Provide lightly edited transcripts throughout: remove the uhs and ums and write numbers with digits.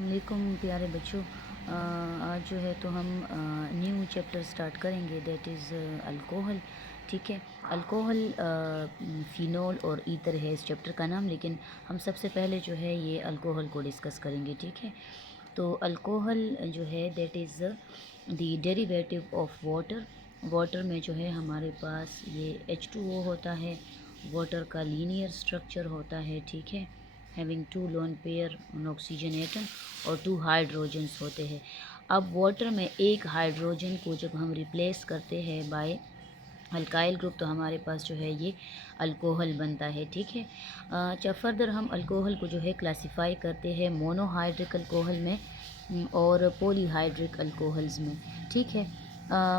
अस्सलामुअलैकुम प्यारे बच्चों। आज जो है तो हम न्यू चैप्टर स्टार्ट करेंगे, दैट इज़ अल्कोहल। ठीक है, अल्कोहल फ़िनोल और ईथर है इस चैप्टर का नाम, लेकिन हम सबसे पहले जो है ये अल्कोहल को डिस्कस करेंगे। ठीक है, तो अल्कोहल जो है that is the derivative of water. Water में जो है हमारे पास ये H2O होता है, वाटर का लीनियर स्ट्रक्चर होता है। ठीक है, having 2 lone pair on oxygen atom और 2 हाइड्रोजन्स होते हैं। अब वाटर में एक हाइड्रोजन को जब हम रिप्लेस करते हैं बाय अल्काइल ग्रुप तो हमारे पास जो है ये अल्कोहल बनता है। ठीक है, अच्छा फर्दर हम अल्कोहल को जो है क्लासिफाई करते हैं मोनोहाइड्रिक अल्कोहल में और पॉलीहाइड्रिक अल्कोहल्स में। ठीक है,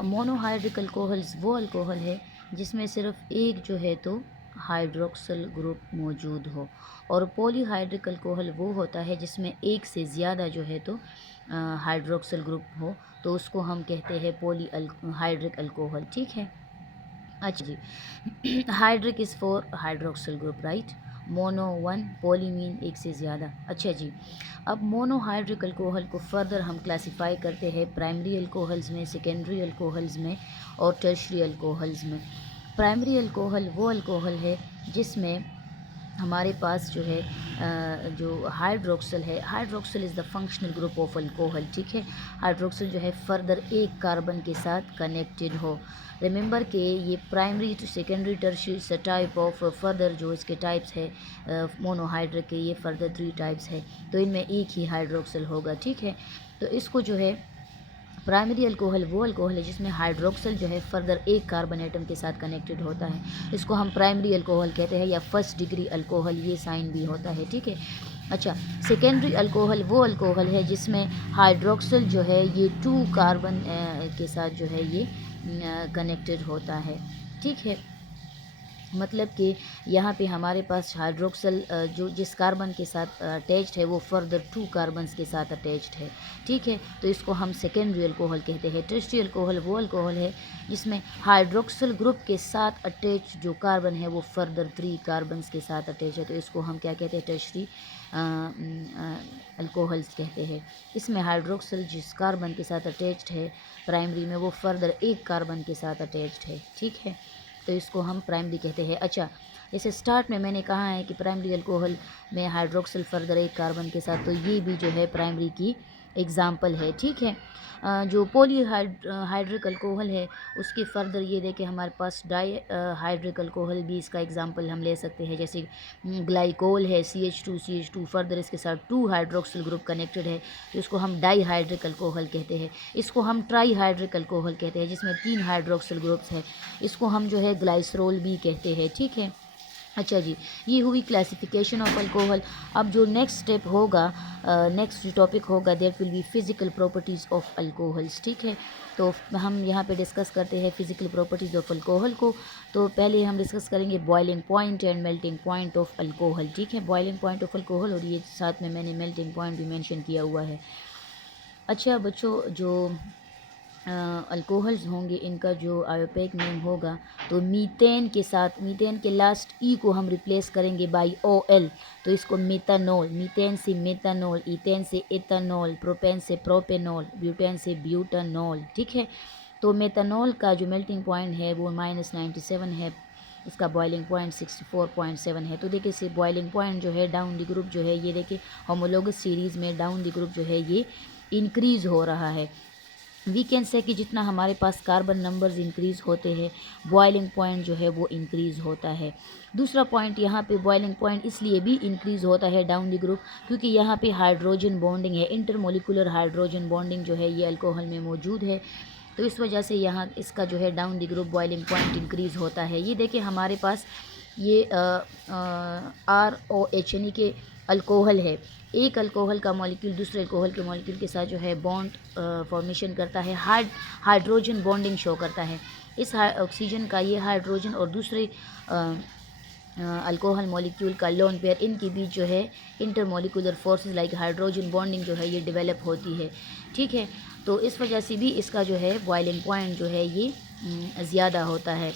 मोनोहाइड्रिक अल्कोहल्स वो अल्कोहल है जिसमें सिर्फ एक जो है तो हाइड्रोक्सल ग्रुप मौजूद हो, और पॉलीहाइड्रिक अल्कोहल वो होता है जिसमें एक से ज़्यादा जो है तो हाइड्रोक्सल ग्रुप हो, तो उसको हम कहते हैं हाइड्रिक अल्कोहल। ठीक है, अच्छा जी hydric is for hydroxyl group, right. Mono one, पॉलीमीन एक से ज़्यादा। अच्छा जी, अब मोनोहाइड्रिक अल्कोहल को फर्दर हम क्लासिफाई करते हैं प्राइमरी अल्कोहल्स में, सेकेंडरी अल्कोहल्स में और टर्शरी अल्कोहल्स में। प्राइमरी अल्कोहल वो अल्कोहल है जिसमें हमारे पास जो है जो हाइड्रोक्सल है, hydroxyl is the functional group of alcohol. ठीक है, हाइड्रोक्सल जो है फर्दर एक कार्बन के साथ कनेक्टेड हो। रिमेंबर के ये primary to secondary tertiary type of further जो इसके टाइप्स है मोनोहाइड्रिक के, ये फर्दर 3 टाइप्स है, तो इनमें एक ही हाइड्रोक्सल होगा। ठीक है, तो इसको जो है प्राइमरी अल्कोहल वो अल्कोहल है जिसमें हाइड्रोक्सल जो है फर्दर एक कार्बन एटम के साथ कनेक्टेड होता है, इसको हम प्राइमरी अल्कोहल कहते हैं, या फर्स्ट डिग्री अल्कोहल ये साइन भी होता है। ठीक है, अच्छा सेकेंडरी अल्कोहल वो अल्कोहल है जिसमें हाइड्रोक्सल जो है ये 2 कार्बन के साथ जो है ये कनेक्टेड होता है। ठीक है, मतलब कि यहाँ पे हमारे पास हाइड्रोक्सल जो जिस कार्बन के साथ अटैच्ड है वो फर्दर 2 कार्बन्स के साथ अटैच्ड है। ठीक है, तो इसको हम सेकेंडरी अल्कोहल कहते हैं। टर्शरी अल्कोहल वो अल्कोहल है जिसमें हाइड्रोक्सल ग्रुप के साथ अटैच जो कार्बन है वो फर्दर 3 कार्बन्स के साथ अटैच है, तो इसको हम क्या कहते हैं, टर्शरी अल्कोहल्स कहते हैं। इसमें हाइड्रोक्सल जिस कार्बन के साथ अटैच्ड है प्राइमरी में वो फर्दर एक कार्बन के साथ अटैच्ड है। ठीक है, तो इसको हम प्राइमरी कहते हैं। अच्छा, जैसे स्टार्ट में मैंने कहा है कि प्राइमरी अल्कोहल में हाइड्रोक्सल फर्दर एक कार्बन के साथ, तो ये भी जो है प्राइमरी की एग्जाम्पल है। ठीक है, जो हाइड्रिक अल्कोहल है उसके फर्दर ये देखें हमारे पास डाई हाइड्रिक अल्कोहल भी इसका एग्जाम्पल हम ले सकते हैं, जैसे ग्लाइकोल है CH2 फर्दर इसके साथ 2 हाइड्रोक्सिल ग्रुप कनेक्टेड है, तो इसको हम डाई हाइड्रिक अल्कोहल कहते हैं। इसको हम ट्राई हाइड्रिक अल्कोहल कहते हैं जिसमें 3 हाइड्रोक्सिल ग्रुप्स हैं, इसको हम जो है ग्लाइसरोल भी कहते हैं। ठीक है, अच्छा जी, ये हुई क्लासिफिकेशन ऑफ अल्कोहल। अब जो नेक्स्ट स्टेप होगा, नेक्स्ट जो टॉपिक होगा that will be physical properties of alcohols. ठीक है, तो हम यहाँ पे डिस्कस करते हैं फिज़िकल प्रॉपर्टीज़ ऑफ अल्कोहल को। तो पहले हम डिस्कस करेंगे boiling point and melting point of alcohol. ठीक है, बॉइलिंग पॉइंट ऑफ अल्कोहल, और ये साथ में मैंने मेल्टिंग पॉइंट भी मेंशन किया हुआ है। अच्छा बच्चों, जो अल्कोहल्स होंगे इनका जो आयोपैक नेम होगा, तो मीथेन के साथ, मीथेन के लास्ट ई को हम रिप्लेस करेंगे बाई OL, तो इसको मेथानॉल, मीथेन से मेथानॉल, ईथेन से एथानॉल, प्रोपेन से प्रोपेनॉल, ब्यूटेन से ब्यूटानॉल। ठीक है, तो मेथानॉल का जो मेल्टिंग पॉइंट है वो -97 है, इसका बॉइलिंग पॉइंट 64.7 है। तो देखिए इसे बॉइलिंग पॉइंट जो है डाउन द ग्रुप जो है ये देखिए होमोलोगस सीरीज़ में डाउन द ग्रुप जो है ये इंक्रीज़ हो रहा है। वी कैन से कि जितना हमारे पास कार्बन नंबर्स इंक्रीज़ होते हैं बॉइलिंग पॉइंट जो है वो इंक्रीज़ होता है। दूसरा पॉइंट, यहाँ पे बॉइलिंग पॉइंट इसलिए भी इंक्रीज़ होता है डाउन द ग्रुप क्योंकि यहाँ पे हाइड्रोजन बॉन्डिंग है, इंटरमोलिकुलर हाइड्रोजन बॉन्डिंग जो है ये अल्कोहल में मौजूद है, तो इस वजह से यहाँ इसका जो है down the group boiling point increase होता है। ये देखिए हमारे पास ये ROH यानी कि अल्कोहल है, एक अल्कोहल का मॉलिक्यूल दूसरे अल्कोहल के मॉलिक्यूल के साथ जो है बॉन्ड फॉर्मेशन करता है, हाइड्रोजन बॉन्डिंग शो करता है। इस ऑक्सीजन का ये हाइड्रोजन और दूसरे अल्कोहल मॉलिक्यूल का लोन पेयर, इनके बीच जो है intermolecular forces like hydrogen bonding जो है ये डेवलप होती है। ठीक है, तो इस वजह से भी इसका जो है बॉइलिंग पॉइंट जो है ये ज़्यादा होता है।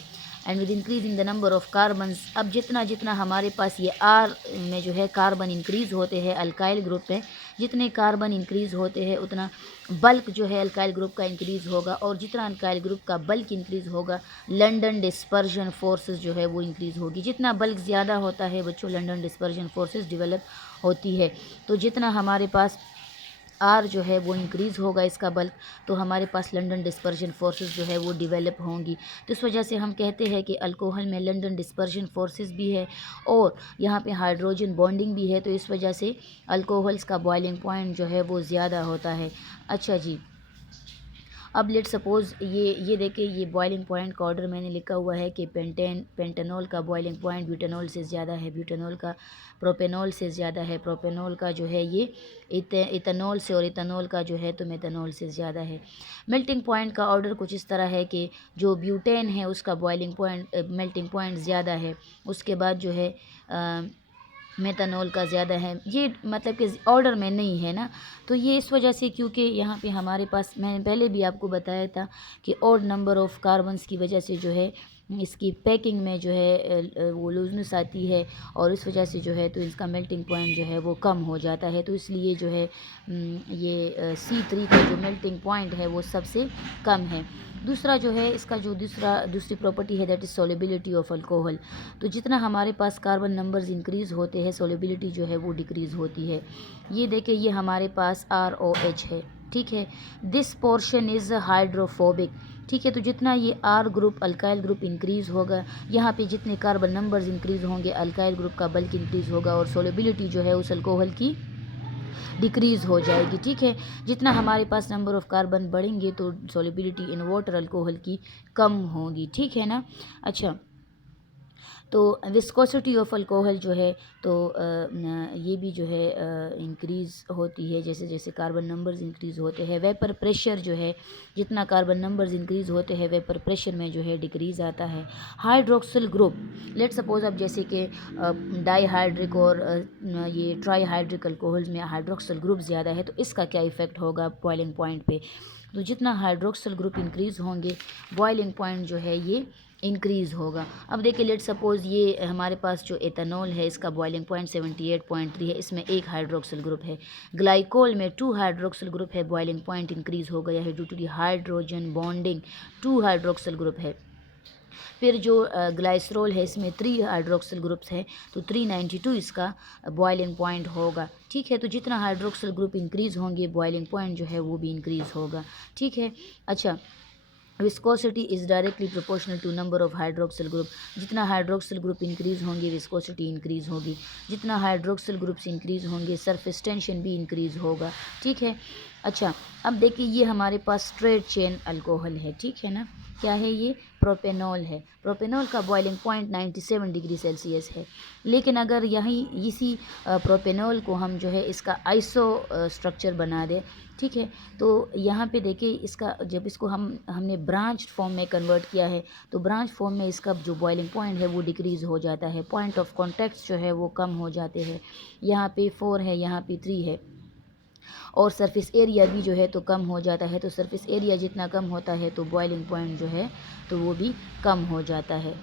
And with increasing the number of carbons, अब जितना जितना हमारे पास ये R में जो है कार्बन इंक्रीज़ होते हैं अल्काइल ग्रुप में, जितने कार्बन इंक्रीज़ होते हैं उतना बल्क जो है अल्काइल ग्रुप का इंक्रीज़ होगा, और जितना अल्काइल ग्रुप का बल्क इंक्रीज़ होगा लंडन डिस्पर्जन फोर्सेस जो है वो इंक्रीज़ होगी। जितना बल्क ज़्यादा होता है बच्चों लंडन डिस्पर्जन फोर्सेस डेवलप होती है। तो जितना हमारे पास आर जो है वो इंक्रीज़ होगा इसका बल्क, तो हमारे पास लंडन डिस्पर्जन फोर्सेस जो है वो डेवलप होंगी। तो इस वजह से हम कहते हैं कि अल्कोहल में लंडन डिस्पर्जन फोर्सेस भी है और यहाँ पे हाइड्रोजन बॉन्डिंग भी है, तो इस वजह से अल्कोहल्स का बॉइलिंग पॉइंट जो है वो ज़्यादा होता है। अच्छा जी, अब लेट सपोज़ ये देखिए, ये बॉइलिंग पॉइंट का ऑर्डर मैंने लिखा हुआ है कि पेंटेनॉल का बॉइलिंग पॉइंट ब्यूटेनॉल से ज़्यादा है, ब्यूटेनॉल का प्रोपेनॉल से ज़्यादा है, प्रोपेनॉल का जो है ये इथेनॉल से, और इथेनॉल का जो है तो मेथनॉल से ज़्यादा है। मेल्टिंग पॉइंट का ऑर्डर कुछ इस तरह है कि जो ब्यूटेन है उसका बॉइलिंग पॉइंट मेल्टिंग पॉइंट ज़्यादा है, उसके बाद जो है मेथनॉल का ज़्यादा है। ये मतलब कि ऑर्डर में नहीं है ना, तो ये इस वजह से क्योंकि यहाँ पे हमारे पास, मैंने पहले भी आपको बताया था कि ऑड नंबर ऑफ़ कार्बन्स की वजह से जो है इसकी पैकिंग में जो है वो लूजनेस आती है, और इस वजह से जो है तो इसका मेल्टिंग पॉइंट जो है वो कम हो जाता है। तो इसलिए जो है ये C3 का जो मेल्टिंग पॉइंट है वो सबसे कम है। दूसरा जो है इसका जो दूसरी प्रॉपर्टी है that is solubility of alcohol. तो जितना हमारे पास कार्बन नंबर्स इंक्रीज़ होते हैं सॉल्युबिलिटी जो है वो डिक्रीज़ होती है। ये देखिए, ये हमारे पास ROH है, ठीक है। दिस पोर्शन इज़ हाइड्रोफोबिक, ठीक है। तो जितना ये R group alkyl group increase होगा, यहाँ पे जितने कार्बन नंबर्स इंक्रीज़ होंगे अल्काइल ग्रुप का बल्क इंक्रीज़ होगा, और सॉल्युबिलिटी जो है उस अल्कोहल की डिक्रीज़ हो जाएगी, ठीक है। जितना हमारे पास नंबर ऑफ़ कार्बन बढ़ेंगे तो सॉल्युबिलिटी इन वाटर अल्कोहल की कम होगी, ठीक है ना। अच्छा, तो विस्कोसिटी ऑफ अल्कोहल जो है तो ये भी जो है इंक्रीज़ होती है जैसे जैसे कार्बन नंबर्स इंक्रीज़ होते हैं। वेपर प्रेशर जो है, जितना कार्बन नंबर्स इंक्रीज़ होते हैं वेपर प्रेशर में जो है डिक्रीज़ आता है। हाइड्रोक्सिल ग्रुप, लेट सपोज़ अब जैसे कि डाईहाइड्रिक और ये ट्राईहाइड्रिक अल्कोहल्स में हाइड्रोक्सिल ग्रुप ज़्यादा है, तो इसका क्या इफ़ेक्ट होगा बॉइलिंग पॉइंट पे। तो जितना हाइड्रोक्सिल ग्रुप इंक्रीज़ होंगे बॉइलिंग पॉइंट जो है ये इंक्रीज़ होगा। अब देखिए, लेट सपोज़ ये हमारे पास जो एथेनॉल है इसका बॉइलिंग पॉइंट 78.3 है, इसमें एक हाइड्रोक्सिल ग्रुप है। ग्लाइकोल में 2 हाइड्रोक्सिल ग्रुप है, बॉइलिंग पॉइंट इंक्रीज़ हो गया है due to the hydrogen bonding, 2 hydroxyl group है। फिर जो ग्लाइसरोल है इसमें 3 हाइड्रोक्सिल ग्रुप्स है, तो 392 इसका बॉइलिंग पॉइंट होगा, ठीक है। तो जितना हाइड्रोक्सिल ग्रुप इंक्रीज़ होंगे बॉइलिंग पॉइंट जो है वो भी इंक्रीज़ होगा, ठीक है। अच्छा, viscosity is directly proportional to number of hydroxyl group. जितना हाइड्रोक्सिल ग्रुप इंक्रीज़ होंगे विस्कोसिटी इंक्रीज़ होगी, जितना हाइड्रोक्सिल ग्रुप्स इंक्रीज़ होंगे सरफेस टेंशन भी इंक्रीज़ होगा, ठीक है। अच्छा, अब देखिए, ये हमारे पास स्ट्रेट चेन अल्कोहल है, ठीक है ना। क्या है ये? प्रोपेनॉल है। प्रोपेनॉल का बॉइलिंग पॉइंट 97 डिग्री सेल्सियस है, लेकिन अगर यहीं इसी प्रोपेनॉल को हम जो है इसका आइसो स्ट्रक्चर बना दें, ठीक है, तो यहाँ पे देखिए इसका जब इसको हमने ब्रांच फॉर्म में कन्वर्ट किया है, तो ब्रांच फॉर्म में इसका जो बॉइलिंग पॉइंट है वो डिक्रीज़ हो जाता है, पॉइंट ऑफ कॉन्टैक्ट जो है वो कम हो जाते हैं। यहाँ पे 4 है, यहाँ पे 3 है, और सरफेस एरिया भी जो है तो कम हो जाता है। तो सरफेस एरिया जितना कम होता है तो बॉइलिंग पॉइंट जो है तो वो भी कम हो जाता है।